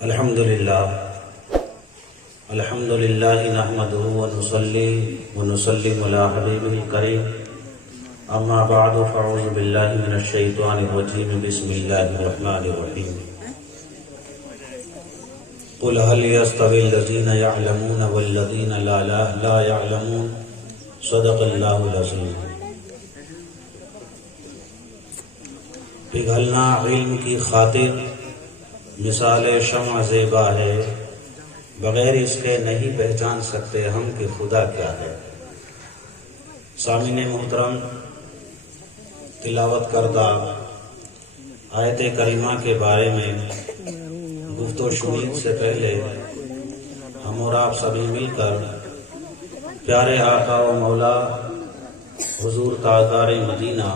الحمدللہ نحمدہ ونصلی ونسلم علی حبیبہ الکریم اما بعد فاعوذ باللہ من الشیطان الرجیم بسم اللہ الرحمن الرحیم قل هل يستوي الذين يعلمون والذين لا يعلمون صدق اللہ العظیم۔ پگھلنا علم کی خاطر مثال شمع زیبا ہے، بغیر اس کے نہیں پہچان سکتے ہم کہ خدا کیا ہے۔ سامعین محترم، تلاوت کردہ آیت کریمہ کے بارے میں گفت و شنید سے پہلے ہم اور آپ سبھی مل کر پیارے آقا و مولا حضور تاجدار مدینہ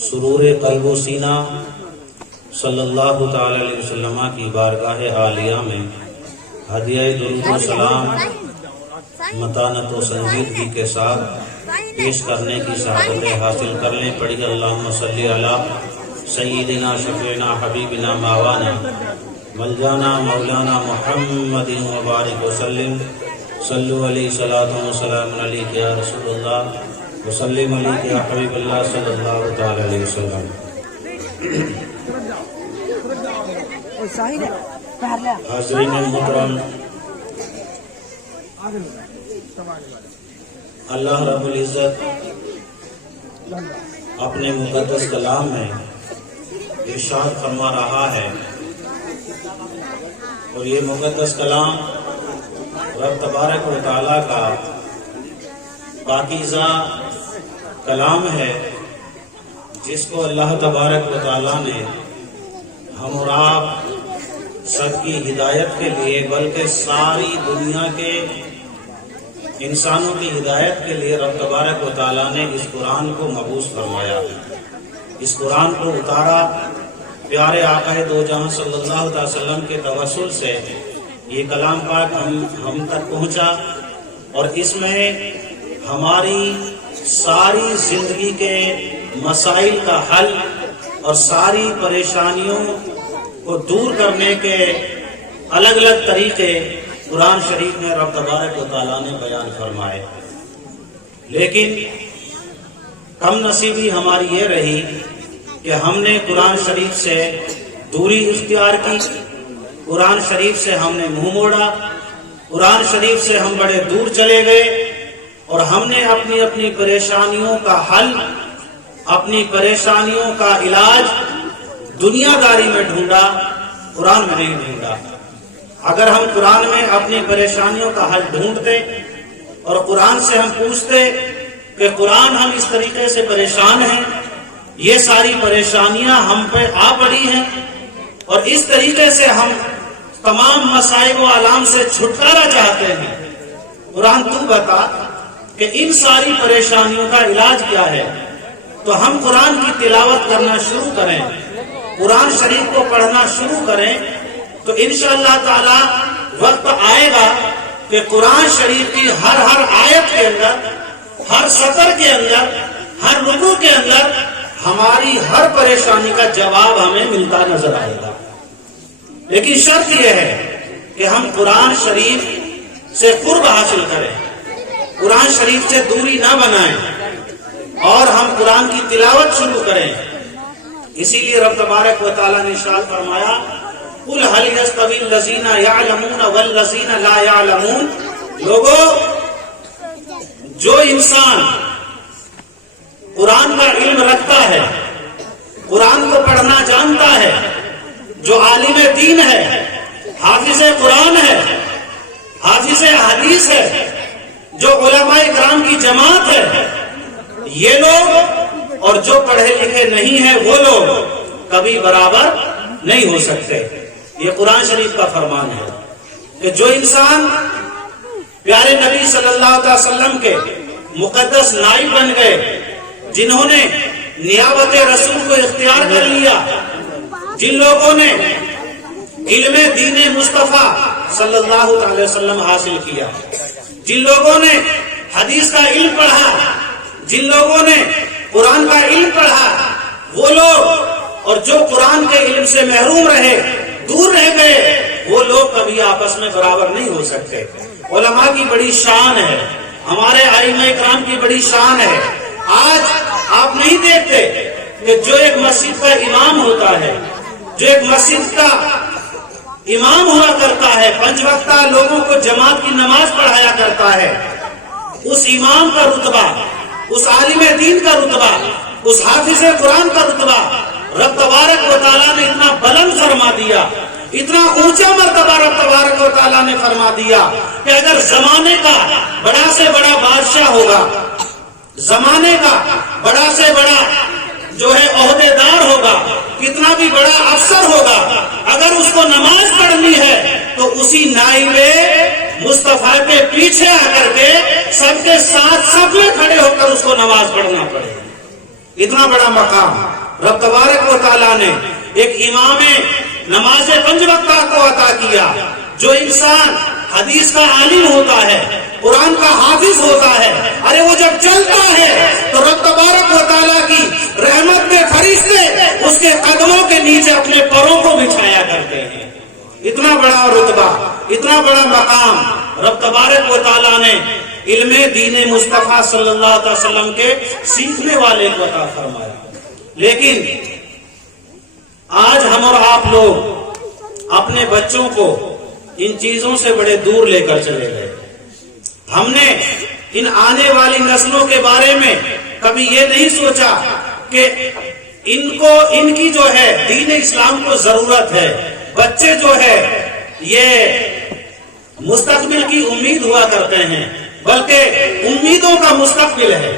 سرور قلب و سینہ صلی اللہ تعالی علیہ وسلم کی بارگاہ عالیہ میں ہدیہ درود و سلام متانت و سنجیدگی کے ساتھ پیش کرنے کی سعادت حاصل کر لیں۔ پڑھی اللہم صلی علی سیدنا شفیعنا حبیبنا ماوانا ملجانا مولانا محمد مبارک وسلم صلو علیہ صلاۃ و سلام علیک یا رسول اللہ وسلم علیک یا حبیب اللہ صلی اللہ تعالی علیہ وسلم۔ حاضرین محترم، اللہ رب العزت اپنے مقدس کلام میں ارشاد فرما رہا ہے، اور یہ مقدس کلام رب تبارک و تعالیٰ کا پاکیزہ کلام ہے، جس کو اللہ تبارک و تعالیٰ نے ہم اور آپ سب کی ہدایت کے لیے، بلکہ ساری دنیا کے انسانوں کی ہدایت کے لیے رب تبارک و تعالیٰ نے اس قرآن کو مبعوث فرمایا، اس قرآن کو اتارا۔ پیارے آقا دو جہاں صلی اللہ علیہ وسلم کے توسل سے یہ کلام پاک ہم تک پہنچا، اور اس میں ہماری ساری زندگی کے مسائل کا حل اور ساری پریشانیوں کو دور کرنے کے الگ الگ طریقے قرآن شریف میں رب تبارک و تعالیٰ نے بیان فرمائے۔ لیکن کم نصیبی ہماری یہ رہی کہ ہم نے قرآن شریف سے دوری اختیار کی، قرآن شریف سے ہم نے منہ موڑا، قرآن شریف سے ہم بڑے دور چلے گئے، اور ہم نے اپنی اپنی پریشانیوں کا حل، اپنی پریشانیوں کا علاج دنیا داری میں ڈھونڈا، قرآن میں نہیں ڈھونڈا۔ اگر ہم قرآن میں اپنی پریشانیوں کا حل ڈھونڈتے اور قرآن سے ہم پوچھتے کہ قرآن ہم اس طریقے سے پریشان ہیں، یہ ساری پریشانیاں ہم پہ آ پڑی ہیں، اور اس طریقے سے ہم تمام مصائب و آلام سے چھٹکارا چاہتے ہیں، قرآن تو بتا کہ ان ساری پریشانیوں کا علاج کیا ہے، تو ہم قرآن کی تلاوت کرنا شروع کریں، قرآن شریف کو پڑھنا شروع کریں، تو انشاءاللہ تعالی وقت آئے گا کہ قرآن شریف کی ہر آیت کے اندر، ہر سطر کے اندر، ہر رکوع کے اندر ہماری ہر پریشانی کا جواب ہمیں ملتا نظر آئے گا۔ لیکن شرط یہ ہے کہ ہم قرآن شریف سے قرب حاصل کریں، قرآن شریف سے دوری نہ بنائیں، اور ہم قرآن کی تلاوت شروع کریں۔ اسی لیے رب تبارک و تعالیٰ نے ارشاد فرمایا، قل هل يستوي الذين يعلمون والذين لا يعلمون۔ لوگو، جو انسان قرآن کا علم رکھتا ہے، قرآن کو پڑھنا جانتا ہے، جو عالم دین ہے، حافظ قرآن ہے، حافظ حدیث ہے، جو علماء کرام کی جماعت ہے، یہ لوگ اور جو پڑھے لکھے نہیں ہیں وہ لوگ کبھی برابر نہیں ہو سکتے۔ یہ قرآن شریف کا فرمان ہے کہ جو انسان پیارے نبی صلی اللہ علیہ وسلم کے مقدس نائب بن گئے، جنہوں نے نیابت رسول کو اختیار کر لیا، جن لوگوں نے علم دین مصطفیٰ صلی اللہ علیہ وسلم حاصل کیا، جن لوگوں نے حدیث کا علم پڑھا، جن لوگوں نے قرآن کا علم پڑھا، وہ لوگ اور جو قرآن کے علم سے محروم رہے، دور رہ گئے، وہ لوگ کبھی آپس میں برابر نہیں ہو سکتے۔ علماء کی بڑی شان ہے، ہمارے ائمہ اکرام کی بڑی شان ہے۔ آج آپ نہیں دیکھتے کہ جو ایک مسجد کا امام ہوتا ہے، جو ایک مسجد کا امام ہوا کرتا ہے، 5 وقتہ لوگوں کو جماعت کی نماز پڑھایا کرتا ہے، اس امام کا رتبہ، اس عالم دین کا رتبہ، اس حافظ قرآن کا رتبہ رب تبارک و تعالیٰ نے اتنا بلند فرما دیا، اتنا اونچا مرتبہ رب تبارک و تعالیٰ نے فرما دیا کہ اگر زمانے کا بڑا سے بڑا بادشاہ ہوگا، زمانے کا بڑا سے بڑا جو ہے عہدے دار ہوگا، کتنا بھی بڑا افسر ہوگا، اگر اس کو نماز پڑھنی ہے تو اسی نائب مصطفیٰ کے پیچھے آ کر کے سب کے ساتھ صف میں کھڑے ہو کر اس کو نماز پڑھنا پڑے۔ اتنا بڑا مقام رب تبارک و تعالیٰ نے ایک امام نماز 5 وقتہ کو عطا کیا۔ جو انسان حدیث کا عالم ہوتا ہے، قرآن کا حافظ ہوتا ہے، ارے وہ جب چلتا ہے تو رب تبارک و تعالیٰ کی رحمت کے فرشتے اس کے قدموں کے نیچے اپنے پروں کو بچھایا کرتے ہیں۔ اتنا بڑا رتبہ، اتنا بڑا مقام رب تبارک و تعالیٰ نے علم دین مصطفیٰ صلی اللہ علیہ وسلم کے سیکھنے والے کو عطا فرمایا۔ لیکن آج ہم اور آپ لوگ اپنے بچوں کو ان چیزوں سے بڑے دور لے کر چلے گئے۔ ہم نے ان آنے والی نسلوں کے بارے میں کبھی یہ نہیں سوچا کہ ان کی جو ہے دین اسلام کو ضرورت ہے۔ بچے جو ہے یہ مستقبل کی امید ہوا کرتے ہیں، بلکہ امیدوں کا مستقبل ہے۔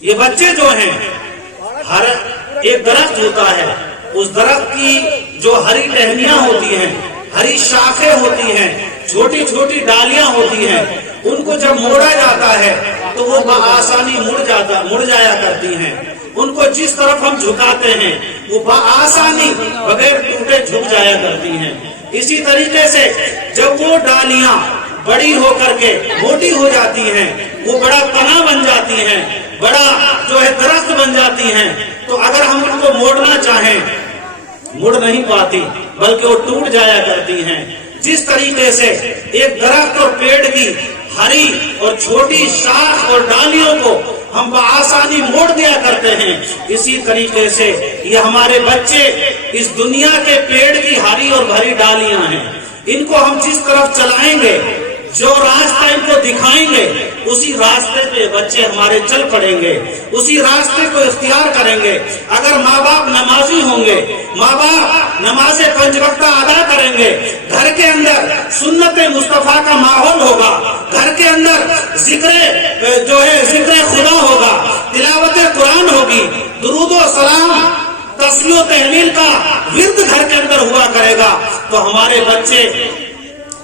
یہ بچے جو ہیں، ہر ایک درخت ہوتا ہے، اس درخت کی جو ہری ٹہنیاں ہوتی ہیں، ہری شاخیں ہوتی ہیں، چھوٹی چھوٹی ڈالیاں ہوتی ہیں، ان کو جب موڑا جاتا ہے تو وہ بآسانی مڑ جایا کرتی ہیں۔ ان کو جس طرف ہم جھکاتے ہیں وہ بآسانی بغیر ٹوٹے جھک جایا کرتی ہیں۔ اسی طریقے سے جب وہ ڈالیاں بڑی ہو کر کے موٹی ہو جاتی ہیں، وہ بڑا تنا بن جاتی ہیں، بڑا جو ہے درخت بن جاتی ہیں، تو اگر ہم ان کو موڑنا چاہیں مڑ نہیں پاتی، بلکہ وہ ٹوٹ جایا کرتی ہیں۔ جس طریقے سے ایک درخت اور پیڑ کی ہری اور چھوٹی شاخ اور ڈالیوں کو ہم بآسانی موڑ دیا کرتے ہیں، اسی طریقے سے یہ ہمارے بچے اس دنیا کے پیڑ کی ہری اور بھری ڈالیاں ہیں۔ ان کو ہم جس طرف چلائیں گے، جو راستہ ان کو دکھائیں گے، اسی راستے پہ بچے ہمارے چل پڑیں گے، اسی راستے کو اختیار کریں گے۔ اگر ماں باپ نمازی ہوں گے، ماں باپ نماز 5 وقتہ ادا کریں گے، گھر کے اندر سنت مصطفیٰ کا ماحول ہوگا، گھر کے اندر ذکر خدا ہوگا، تلاوت قرآن ہوگی، درود و سلام، تسبیح و تحلیل کا ورد گھر کے اندر ہوا کرے گا، تو ہمارے بچے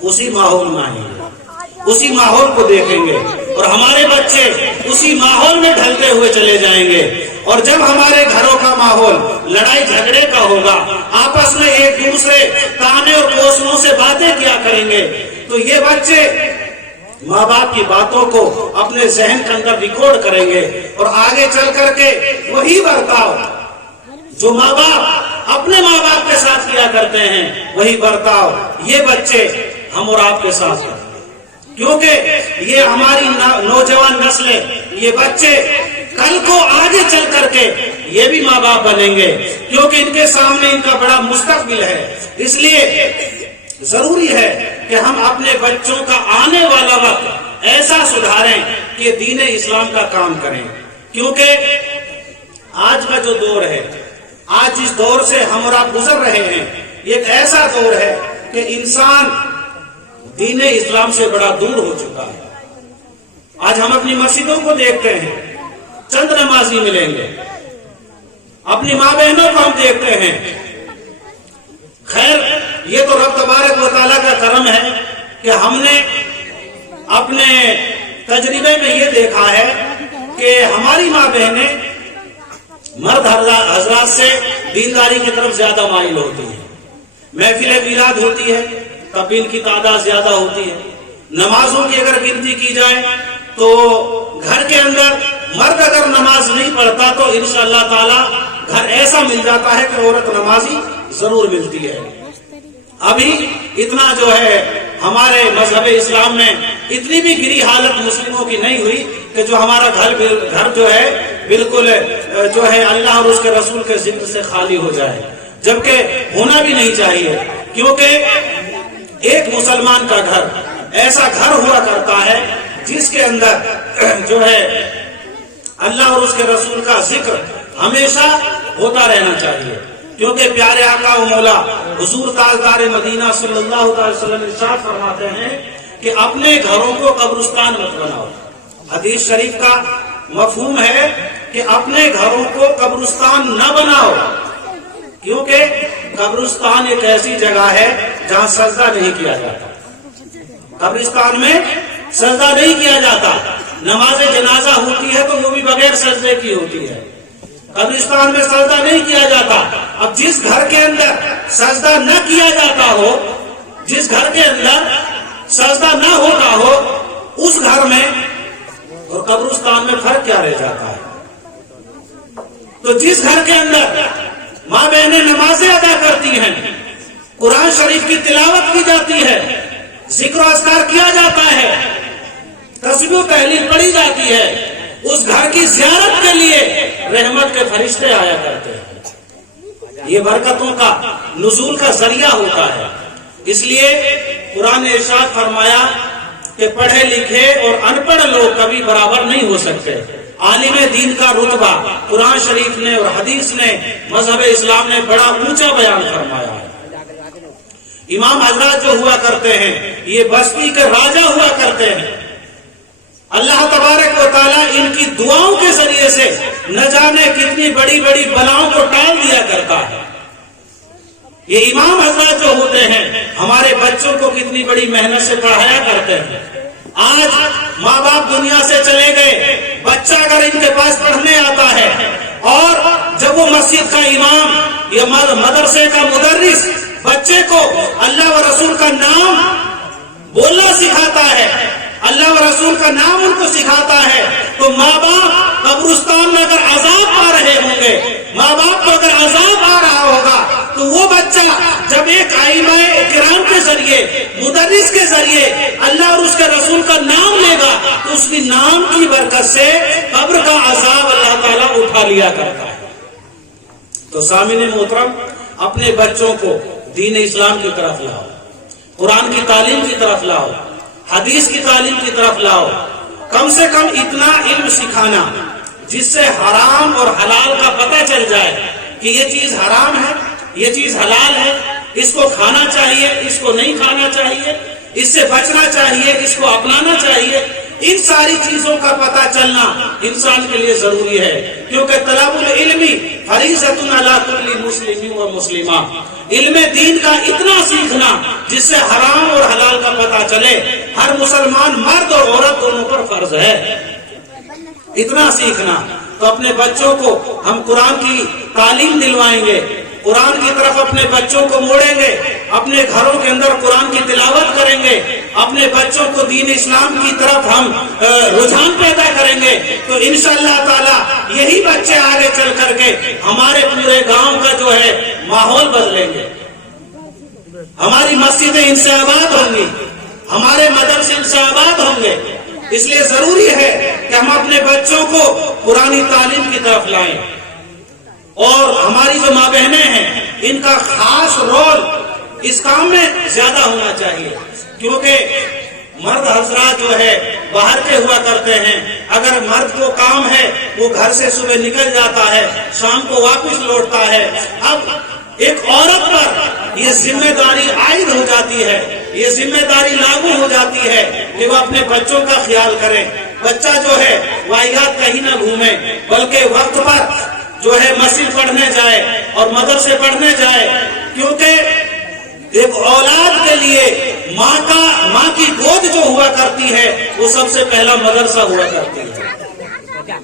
اسی ماحول میں آئیں گے، اسی ماحول کو دیکھیں گے، اور ہمارے بچے اسی ماحول میں ڈھلتے ہوئے چلے جائیں گے۔ اور جب ہمارے گھروں کا ماحول لڑائی جھگڑے کا ہوگا، آپس میں ایک دوسرے تانے اور کوسوں سے باتیں کیا کریں گے، تو یہ بچے ماں باپ کی باتوں کو اپنے ذہن کے اندر ریکارڈ کریں گے، اور آگے چل کر کے وہی برتاؤ جو ماں باپ اپنے ماں باپ کے ساتھ کیا کرتے ہیں، وہی برتاؤ یہ بچے ہم اور آپ کے ساتھ کریں، کیونکہ یہ ہماری نوجوان نسلیں، یہ بچے کل کو آگے چل کر کے یہ بھی ماں باپ بنیں گے، کیونکہ ان کے سامنے ان کا بڑا مستقبل ہے۔ اس لیے ضروری ہے کہ ہم اپنے بچوں کا آنے والا وقت ایسا سدھاریں کہ دین اسلام کا کام کریں، کیونکہ آج کا جو دور ہے، آج جس دور سے ہم اور آپ گزر رہے ہیں، یہ ایک ایسا دور ہے کہ انسان دین اسلام سے بڑا دور ہو چکا ہے۔ آج ہم اپنی مسجدوں کو دیکھتے ہیں، چند نمازی ملیں گے، اپنی ماں بہنوں کو ہم دیکھتے ہیں۔ خیر، یہ تو رب تبارک و تعالیٰ کا کرم ہے کہ ہم نے اپنے تجربے میں یہ دیکھا ہے کہ ہماری ماں بہنیں مرد حضرات سے دینداری کی طرف زیادہ مائل ہوتی ہیں۔ محفل میلاد ہوتی ہے تب ان کی تعداد زیادہ ہوتی ہے۔ نمازوں کی اگر گنتی کی جائے تو گھر کے اندر مرد اگر نماز نہیں پڑھتا تو انشاءاللہ تعالی گھر ایسا مل جاتا ہے کہ عورت نمازی ضرور ملتی ہے۔ ابھی اتنا جو ہے ہمارے مذہب اسلام میں اتنی بھی گری حالت مسلموں کی نہیں ہوئی کہ جو ہمارا گھر جو ہے بالکل جو ہے اللہ اور اس کے رسول کے ذکر سے خالی ہو جائے، جبکہ ہونا بھی نہیں چاہیے، کیونکہ ایک مسلمان کا گھر ایسا گھر ہوا کرتا ہے جس کے اندر جو ہے اللہ اور اس کے رسول کا ذکر ہمیشہ ہوتا رہنا چاہیے، کیونکہ پیارے آقا و مولا حضور تاجدار مدینہ صلی اللہ علیہ وسلم ارشاد فرماتے ہیں کہ اپنے گھروں کو قبرستان مت بناؤ۔ حدیث شریف کا مفہوم ہے کہ اپنے گھروں کو قبرستان نہ بناؤ، کیونکہ قبرستان ایک ایسی جگہ ہے جہاں سجدہ نہیں کیا جاتا۔ قبرستان میں سجدہ نہیں کیا جاتا، نماز جنازہ ہوتی ہے تو وہ بھی بغیر سجدے کی ہوتی ہے، قبرستان میں سجدہ نہیں کیا جاتا۔ اب جس گھر کے اندر سجدہ نہ کیا جاتا ہو، جس گھر کے اندر سجدہ نہ ہوتا ہو، اس گھر میں اور قبرستان میں فرق کیا رہ جاتا ہے؟ تو جس گھر کے اندر ماں بہنیں نمازیں ادا کرتی ہیں، قرآن شریف کی تلاوت کی جاتی ہے، ذکر و اذکار کیا جاتا ہے، تسبیح و تحلیل پڑھی جاتی ہے، اس گھر کی زیارت کے لیے رحمت کے فرشتے آیا کرتے ہیں، یہ برکتوں کا نزول کا ذریعہ ہوتا ہے۔ اس لیے قرآن نے ارشاد فرمایا کہ پڑھے لکھے اور ان پڑھ لوگ کبھی برابر نہیں ہو سکتے۔ عالم دین کا رتبہ قرآن شریف نے اور حدیث نے، مذہب اسلام نے بڑا اونچا بیان فرمایا ہے۔ امام حضرات جو ہوا کرتے ہیں یہ بستی کے راجہ ہوا کرتے ہیں، اللہ تبارک و تعالیٰ ان کی دعاؤں کے ذریعے سے نہ جانے کتنی بڑی بڑی بلاؤں کو ٹال دیا کرتا ہے۔ یہ امام حضرات جو ہوتے ہیں ہمارے بچوں کو کتنی بڑی محنت سے پڑھایا کرتے ہیں۔ آج ماں باپ دنیا سے چلے گئے، بچہ اگر ان کے پاس پڑھنے آتا ہے اور جب وہ مسجد کا امام یا مدرسے کا مدرس بچے کو اللہ و رسول کا نام بولنا سکھاتا ہے، اللہ و رسول کا نام ان کو سکھاتا ہے، تو ماں باپ قبرستان میں اگر عذاب آ رہے ہوں گے، ماں باپ کو اگر عذاب آ رہا ہوگا، تو وہ بچہ جب ایک ائمہ کرام کے ذریعے، مدرس کے ذریعے اللہ اور اس کے رسول کا نام لے گا تو اس کی نام کی برکت سے قبر کا عذاب اللہ تعالیٰ اٹھا لیا کرتا ہے۔ تو سامعین محترم، اپنے بچوں کو دین اسلام کی طرف لاؤ، قرآن کی تعلیم کی طرف لاؤ، حدیث کی تعلیم کی طرف لاؤ، کم سے کم اتنا علم سکھانا جس سے حرام اور حلال کا پتہ چل جائے کہ یہ چیز حرام ہے، یہ چیز حلال ہے، اس کو کھانا چاہیے، اس کو نہیں کھانا چاہیے، اس سے بچنا چاہیے، اس کو اپنانا چاہیے۔ ان ساری چیزوں کا پتہ چلنا انسان کے لیے ضروری ہے، کیونکہ طلب العلم فریضۃ علی کل مسلم و مسلمہ، علم دین کا اتنا سیکھنا جس سے حرام اور حلال کا پتہ چلے، ہر مسلمان مرد اور عورت دونوں پر فرض ہے اتنا سیکھنا۔ تو اپنے بچوں کو ہم قرآن کی تعلیم دلوائیں گے، قرآن کی طرف اپنے بچوں کو موڑیں گے، اپنے گھروں کے اندر قرآن کی تلاوت کریں گے، اپنے بچوں کو دین اسلام کی طرف ہم رجحان پیدا کریں گے، تو انشاءاللہ تعالی یہی بچے آگے چل کر کے ہمارے پورے گاؤں کا جو ہے ماحول بدلیں گے، ہماری مسجدیں ان سے آباد ہوں گی، ہمارے مدرسے ان سے آباد ہوں گے۔ اس لیے ضروری ہے کہ ہم اپنے بچوں کو قرآنی تعلیم کی طرف لائیں، اور ہماری جو ماں بہنیں ہیں ان کا خاص رول اس کام میں زیادہ ہونا چاہیے، کیونکہ مرد حضرات جو ہے باہر کے ہوا کرتے ہیں، اگر مرد کو کام ہے وہ گھر سے صبح نکل جاتا ہے، شام کو واپس لوٹتا ہے۔ اب ایک عورت پر یہ ذمہ داری عائد ہو جاتی ہے، یہ ذمہ داری لاگو ہو جاتی ہے کہ وہ اپنے بچوں کا خیال کریں، بچہ جو ہے واحد کہیں نہ گھومے، بلکہ وقت پر جو ہے مسجد پڑھنے جائے اور مدرسے پڑھنے جائے، کیونکہ ایک اولاد کے لیے ماں کی گود جو ہوا کرتی ہے وہ سب سے پہلا مدرسہ ہوا کرتی ہے۔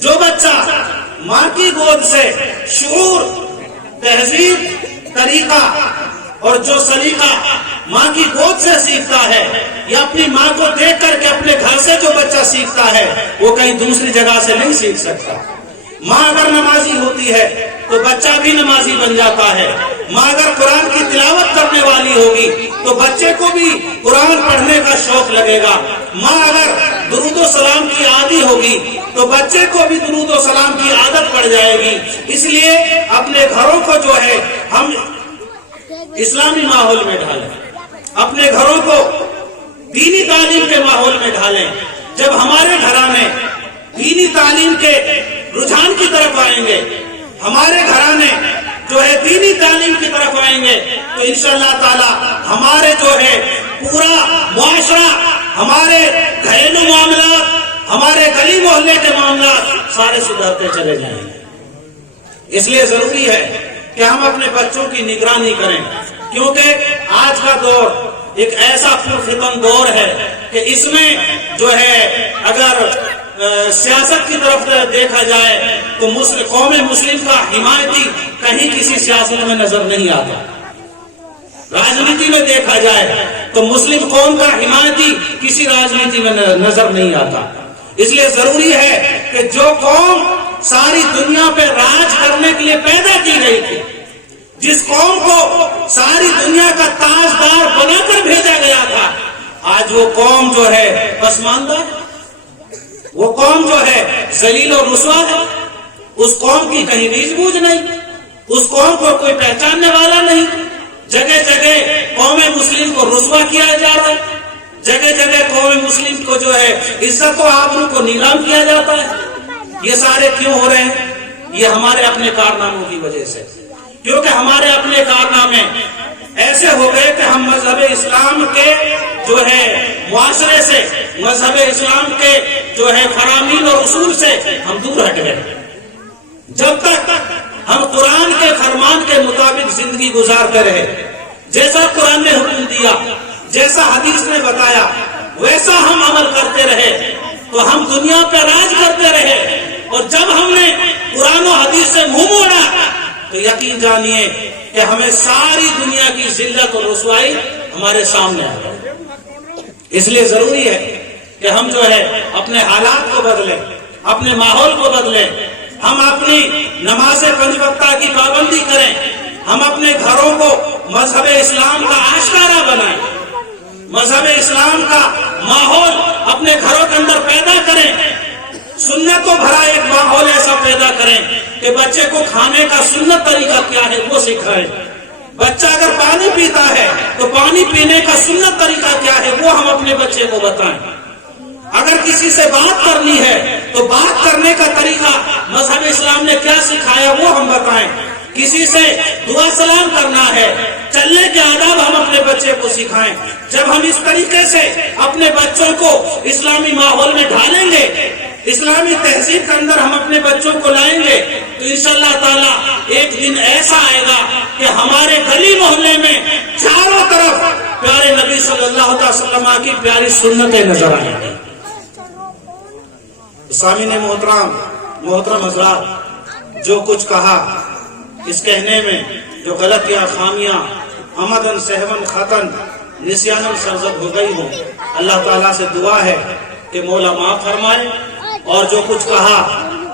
جو بچہ ماں کی گود سے شعور، تہذیب، طریقہ اور جو سلیقہ ماں کی گود سے سیکھتا ہے یا اپنی ماں کو دیکھ کر کے اپنے گھر سے جو بچہ سیکھتا ہے وہ کہیں دوسری جگہ سے نہیں سیکھ سکتا۔ ماں اگر نمازی ہوتی ہے تو بچہ بھی نمازی بن جاتا ہے. ماں اگر قرآن کی تلاوت کرنے والی ہوگی تو بچے کو بھی قرآن پڑھنے کا شوق لگے گا. ماں اگر درود و سلام کی عادی ہوگی تو بچے کو بھی درود و سلام کی عادت پڑ جائے گی. اس لیے اپنے گھروں کو جو ہے ہم اسلامی ماحول میں ڈھالیں, اپنے گھروں کو دینی تعلیم کے ماحول میں ڈھالیں. جب ہمارے گھرانے دینی تعلیم کے رجحان کی طرف آئیں گے, ہمارے گھرانے جو ہے دینی تعلیم کی طرف آئیں گے, تو انشاءاللہ تعالی ہمارے جو ہے پورا معاشرہ, ہمارے گھریلو معاملات, ہمارے گلی محلے کے معاملات سارے سدھرتے چلے جائیں گے. اس لیے ضروری ہے کہ ہم اپنے بچوں کی نگرانی کریں, کیونکہ آج کا دور ایک ایسا پرفتن دور ہے کہ اس میں جو ہے اگر سیاست کی طرف دیکھا جائے تو قوم مسلم کا حمایتی کہیں کسی سیاست میں نظر نہیں آتا. راجنیتی میں دیکھا جائے تو مسلم قوم کا حمایتی کسی راجنیتی میں نظر نہیں آتا. اس لیے ضروری ہے کہ جو قوم ساری دنیا پہ راج کرنے کے لیے پیدا کی گئی تھی, جس قوم کو ساری دنیا کا تاجدار بنا کر بھیجا گیا تھا, آج وہ قوم جو ہے پسماندہ ہے, وہ قوم جو ہے ذلیل اور رسوا ہے. اس قوم کی کہیں نیز بوجھ نہیں, اس قوم کو کوئی پہچاننے والا نہیں. جگہ جگہ قوم مسلم کو رسوا کیا جا رہا ہے, جگہ جگہ قوم مسلم کو جو ہے عزت و آبرو کو نیلام کیا جاتا ہے. یہ سارے کیوں ہو رہے ہیں؟ یہ ہمارے اپنے کارناموں کی وجہ سے, کیونکہ ہمارے اپنے کارنامے ایسے ہو گئے کہ ہم مذہب اسلام کے جو ہے معاشرے سے, مذہب اسلام کے جو ہے فرامین اور اصول سے ہم دور ہٹ گئے. جب تک ہم قرآن کے فرمان کے مطابق زندگی گزارتے رہے, جیسا قرآن نے حکم دیا, جیسا حدیث نے بتایا, ویسا ہم عمل کرتے رہے, تو ہم دنیا پہ راج کرتے رہے. اور جب ہم نے قرآن و حدیث سے منہ موڑا تو یقین جانیے کہ ہمیں ساری دنیا کی ذلت اور رسوائی ہمارے سامنے آ گئی. اس لیے ضروری ہے کہ ہم جو ہے اپنے حالات کو بدلیں, اپنے ماحول کو بدلیں, ہم اپنی نماز 5 وقتہ کی پابندی کریں, ہم اپنے گھروں کو مذہب اسلام کا آشکارا بنائیں, مذہب اسلام کا ماحول اپنے گھروں کے اندر پیدا کریں, سنت کو بھرا ایک ماحول ایسا پیدا کریں کہ بچے کو کھانے کا سنت طریقہ کیا ہے وہ سکھائیں. بچہ اگر پانی پیتا ہے تو پانی پینے کا سنت طریقہ کیا ہے وہ ہم اپنے بچے کو بتائیں. اگر کسی سے بات کرنی ہے تو بات کرنے کا طریقہ مذہب اسلام نے کیا سکھایا وہ ہم بتائیں. کسی سے دعا سلام کرنا ہے, چلنے کے آداب ہم اپنے بچے کو سکھائیں. جب ہم اس طریقے سے اپنے بچوں کو اسلامی ماحول میں ڈالیں گے, اسلامی تہذیب کے اندر ہم اپنے بچوں کو لائیں گے, تو انشاءاللہ تعالی ایک دن ایسا آئے گا کہ ہمارے گلی محلے میں چاروں طرف پیارے نبی صلی اللہ علیہ وسلم کی پیاری سنتیں نظر آئیں گی. سامعین محترم حضرات, جو کچھ کہا اس کہنے میں جو غلطیاں خامیاں عمدن سہون خطن نسیانن سرزد ہو گئی ہوں, اللہ تعالیٰ سے دعا ہے کہ مولا معاف فرمائے, اور جو کچھ کہا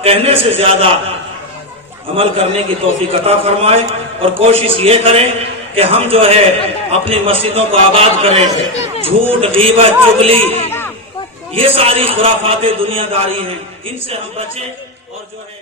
کہنے سے زیادہ عمل کرنے کی توفیق عطا فرمائے. اور کوشش یہ کریں کہ ہم جو ہے اپنی مسجدوں کو آباد کریں. جھوٹ, غیبت, چغلی, یہ ساری خرافات دنیا داری ہیں, ان سے ہم بچیں, اور جو ہے